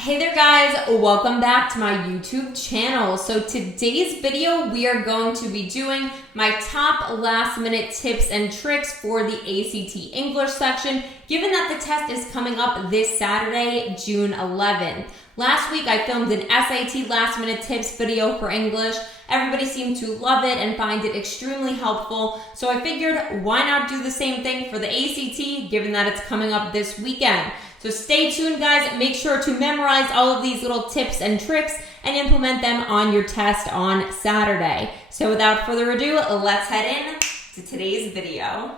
Hey there guys, welcome back to my YouTube channel. So today's video, we are going to be doing my top last minute tips and tricks for the ACT English section, given that the test is coming up this Saturday, June 11th. Last week I filmed an SAT last minute tips video for English. Everybody seemed to love it and find it extremely helpful. So I figured why not do the same thing for the ACT, given that it's coming up this weekend. So stay tuned guys, make sure to memorize all of these little tips and tricks and implement them on your test on Saturday. So without further ado, let's head in to today's video.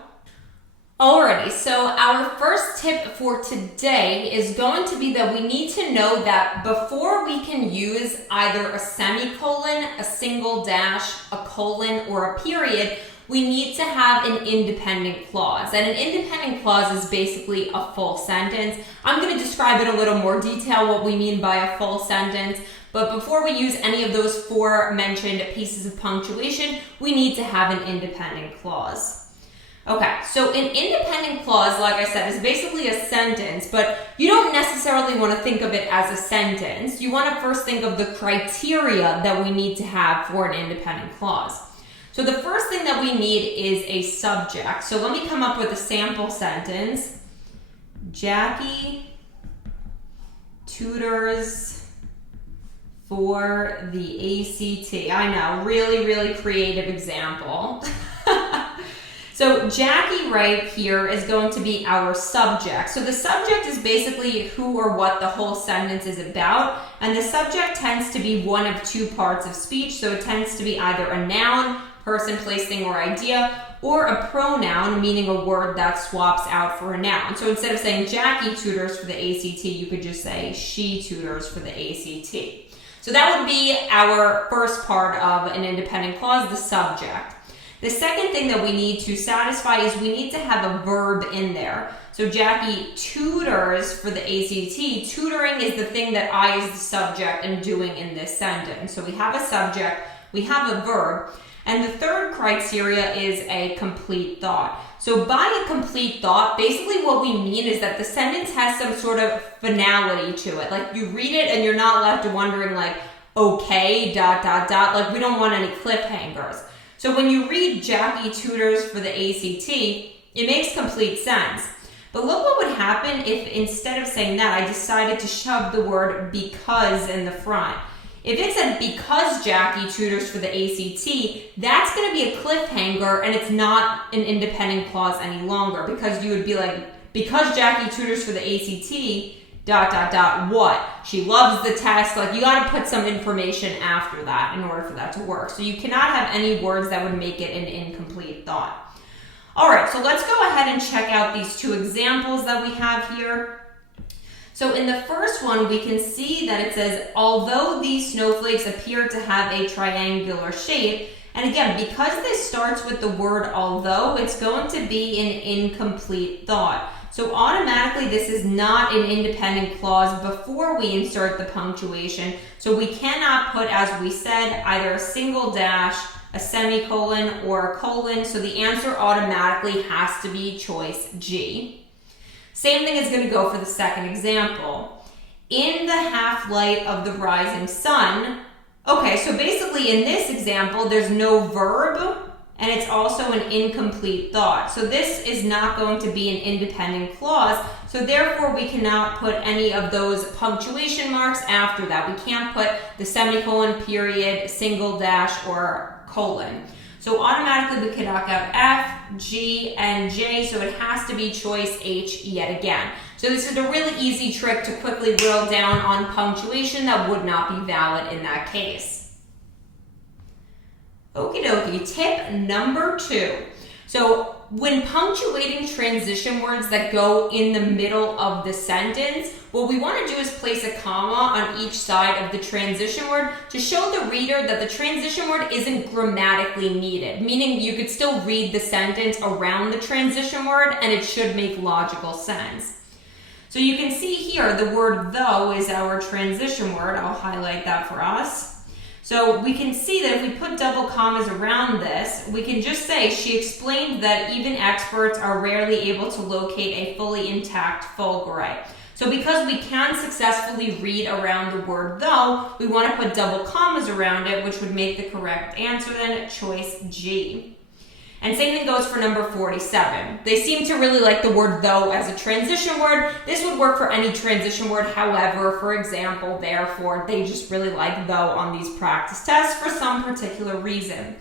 Alrighty, so our first tip for today is going to be that we need to know that before we can use either a semicolon, a single dash, a colon, or a period, we need to have an independent clause. And an independent clause is basically a full sentence. I'm going to describe in a little more detail what we mean by a full sentence. But before we use any of those four mentioned pieces of punctuation, we need to have an independent clause. Okay, so an independent clause, like I said, is basically a sentence, but you don't necessarily want to think of it as a sentence. You want to first think of the criteria that we need to have for an independent clause. So the first thing that we need is a subject. So let me come up with a sample sentence. Jackie tutors for the ACT. I know, really creative example. So Jackie right here is going to be our subject. So the subject is basically who or what the whole sentence is about. And the subject tends to be one of two parts of speech. So it tends to be either a noun, person, place, thing, or idea, or a pronoun, meaning a word that swaps out for a noun. So instead of saying Jackie tutors for the ACT, you could just say she tutors for the ACT. So that would be our first part of an independent clause, the subject. The second thing that we need to satisfy is we need to have a verb in there. So Jackie tutors for the ACT. Tutoring is the thing that I is the subject am doing in this sentence. So we have a subject, we have a verb, and the third criteria is a complete thought. So by a complete thought, basically what we mean is that the sentence has some sort of finality to it. Like you read it and you're not left wondering like, okay, ... Like we don't want any cliffhangers. So when you read Jackie tutors for the ACT, it makes complete sense. But look what would happen if instead of saying that, I decided to shove the word because in the front. If it said because Jackie tutors for the ACT, that's going to be a cliffhanger and it's not an independent clause any longer, because you would be like, because Jackie tutors for the ACT, ... what? She loves the test. Like you got to put some information after that in order for that to work. So you cannot have any words that would make it an incomplete thought. All right, so let's go ahead and check out these two examples that we have here. So in the first one, we can see that it says, although these snowflakes appear to have a triangular shape, and again, because this starts with the word although, it's going to be an incomplete thought. So automatically, this is not an independent clause before we insert the punctuation. So we cannot put, as we said, either a single dash, a semicolon, or a colon. So the answer automatically has to be choice G. Same thing is going to go for the second example. In the half light of the rising sun. Okay, so basically in this example, there's no verb, and it's also an incomplete thought. So this is not going to be an independent clause, so therefore we cannot put any of those punctuation marks after that. We can't put the semicolon, period, single dash, or colon. So automatically we can knock out F, G, and J, so it has to be choice H yet again. So this is a really easy trick to quickly drill down on punctuation that would not be valid in that case. Okie dokie, tip number 2. So when punctuating transition words that go in the middle of the sentence, what we want to do is place a comma on each side of the transition word to show the reader that the transition word isn't grammatically needed, meaning you could still read the sentence around the transition word and it should make logical sense. So you can see here the word though is our transition word. I'll highlight that for us. So we can see that if we put double commas around this, we can just say, she explained that even experts are rarely able to locate a fully intact fulgurite. So So because we can successfully read around the word though, we want to put double commas around it, which would make the correct answer then choice G. And same thing goes for number 47. They seem to really like the word though as a transition word. This would work for any transition word. However, for example, therefore, they just really like though on these practice tests for some particular reason.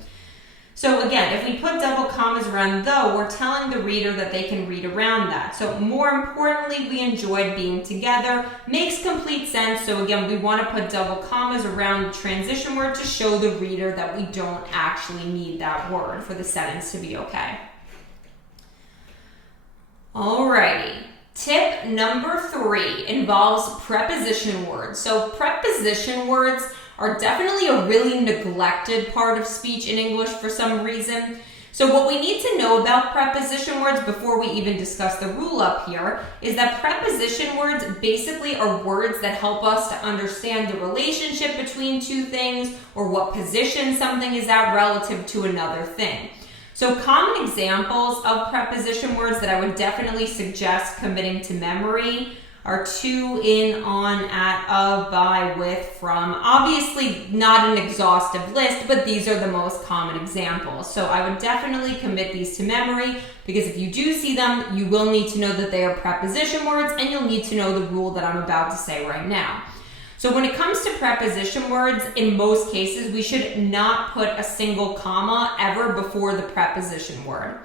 So again, if we put double commas around though, we're telling the reader that they can read around that. So more importantly, we enjoyed being together. Makes complete sense. So again, we want to put double commas around the transition word to show the reader that we don't actually need that word for the sentence to be okay. Alrighty. Tip number 3 involves preposition words. So preposition words are definitely a really neglected part of speech in English for some reason. So what we need to know about preposition words before we even discuss the rule up here is that preposition words basically are words that help us to understand the relationship between two things or what position something is at relative to another thing. So common examples of preposition words that I would definitely suggest committing to memory are to, in, on, at, of, by, with, from. Obviously not an exhaustive list, but these are the most common examples. So I would definitely commit these to memory because if you do see them, you will need to know that they are preposition words and you'll need to know the rule that I'm about to say right now. So when it comes to preposition words, in most cases, we should not put a single comma ever before the preposition word.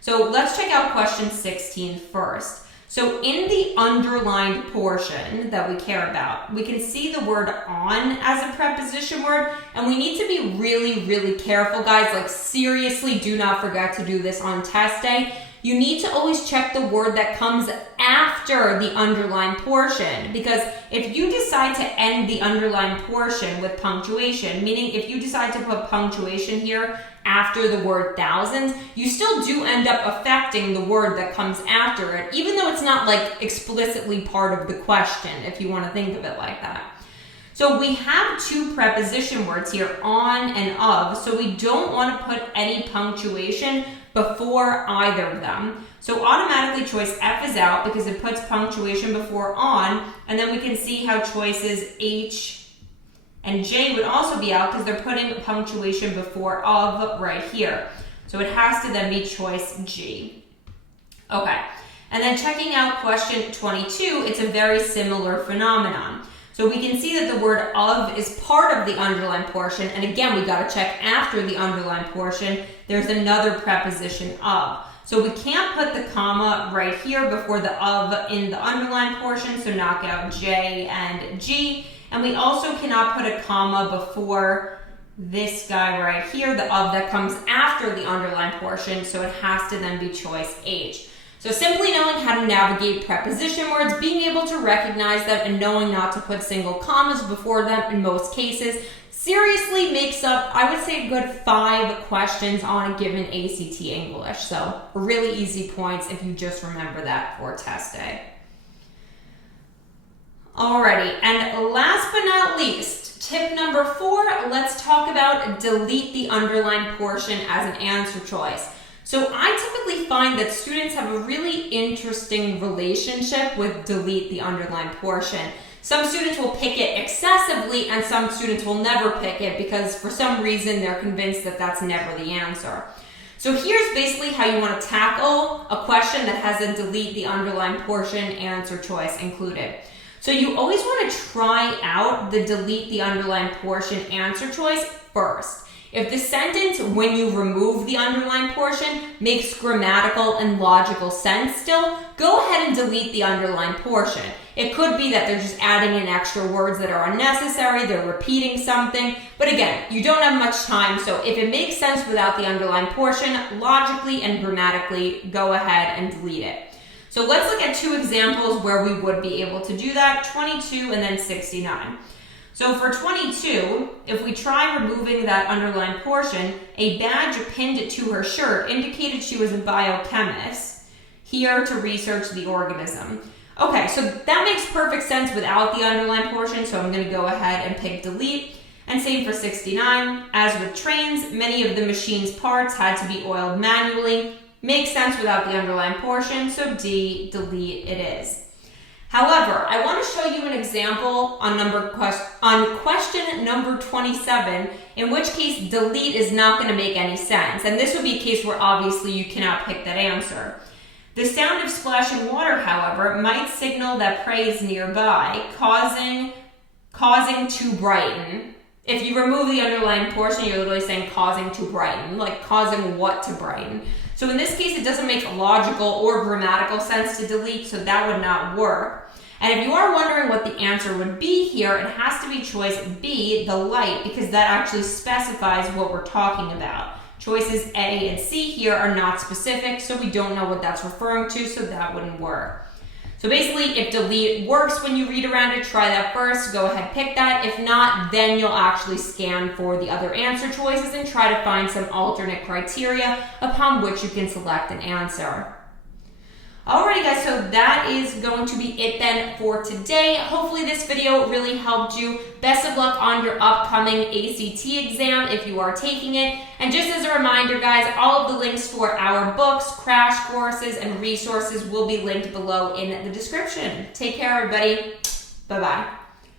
So let's check out question 16 first. So in the underlined portion that we care about, we can see the word on as a preposition word, and we need to be really, really careful, guys. Like seriously, do not forget to do this on test day. You need to always check the word that comes after the underlined portion, because if you decide to end the underlined portion with punctuation, meaning if you decide to put punctuation here after the word thousands, you still do end up affecting the word that comes after it, even though it's not like explicitly part of the question, if you want to think of it like that. So we have two preposition words here, on and of, so we don't want to put any punctuation before either of them. So automatically choice F is out because it puts punctuation before on, and then we can see how choices H and J would also be out because they're putting punctuation before of right here. So it has to then be choice G. Okay, and then checking out question 22, it's a very similar phenomenon. So we can see that the word of is part of the underlined portion, and again, we got to check after the underlined portion, there's another preposition of. So we can't put the comma right here before the of in the underlined portion, so knock out J and G. And we also cannot put a comma before this guy right here, the of that comes after the underlined portion, so it has to then be choice H. So simply knowing how to navigate preposition words, being able to recognize them, and knowing not to put single commas before them in most cases, seriously makes up, I would say, a good 5 questions on a given ACT English. So really easy points if you just remember that for test day. Alrighty, and last but not least, tip number 4, let's talk about delete the underlined portion as an answer choice. So I typically find that students have a really interesting relationship with delete the underlined portion. Some students will pick it excessively and some students will never pick it because for some reason they're convinced that that's never the answer. So here's basically how you want to tackle a question that has a delete the underlined portion answer choice included. So you always want to try out the delete the underlined portion answer choice first. If the sentence, when you remove the underlined portion, makes grammatical and logical sense still, go ahead and delete the underlined portion. It could be that they're just adding in extra words that are unnecessary, they're repeating something, but again, you don't have much time, so if it makes sense without the underlined portion, logically and grammatically, go ahead and delete it. So let's look at 2 examples where we would be able to do that, 22 and then 69. So for 22, if we try removing that underlined portion, a badge pinned to her shirt indicated she was a biochemist, here to research the organism. Okay, so that makes perfect sense without the underlined portion, so I'm going to go ahead and pick delete. And same for 69. As with trains, many of the machine's parts had to be oiled manually. Makes sense without the underlined portion, so D, delete it is. However, I want to show you an example on question number 27, in which case delete is not going to make any sense. And this would be a case where obviously you cannot pick that answer. The sound of splashing water, however, might signal that prey is nearby, causing to brighten. If you remove the underlying portion, you're literally saying causing to brighten, like causing what to brighten. So in this case, it doesn't make logical or grammatical sense to delete, so that would not work. And if you are wondering what the answer would be here, it has to be choice B, the light, because that actually specifies what we're talking about. Choices A and C here are not specific, so we don't know what that's referring to, so that wouldn't work. So basically, if delete works when you read around it, try that first. Go ahead, pick that. If not, then you'll actually scan for the other answer choices and try to find some alternate criteria upon which you can select an answer. Alrighty guys, so that is going to be it then for today. Hopefully this video really helped you. Best of luck on your upcoming ACT exam if you are taking it. And just as a reminder guys, all of the links for our books, crash courses, and resources will be linked below in the description. Take care everybody. Bye-bye.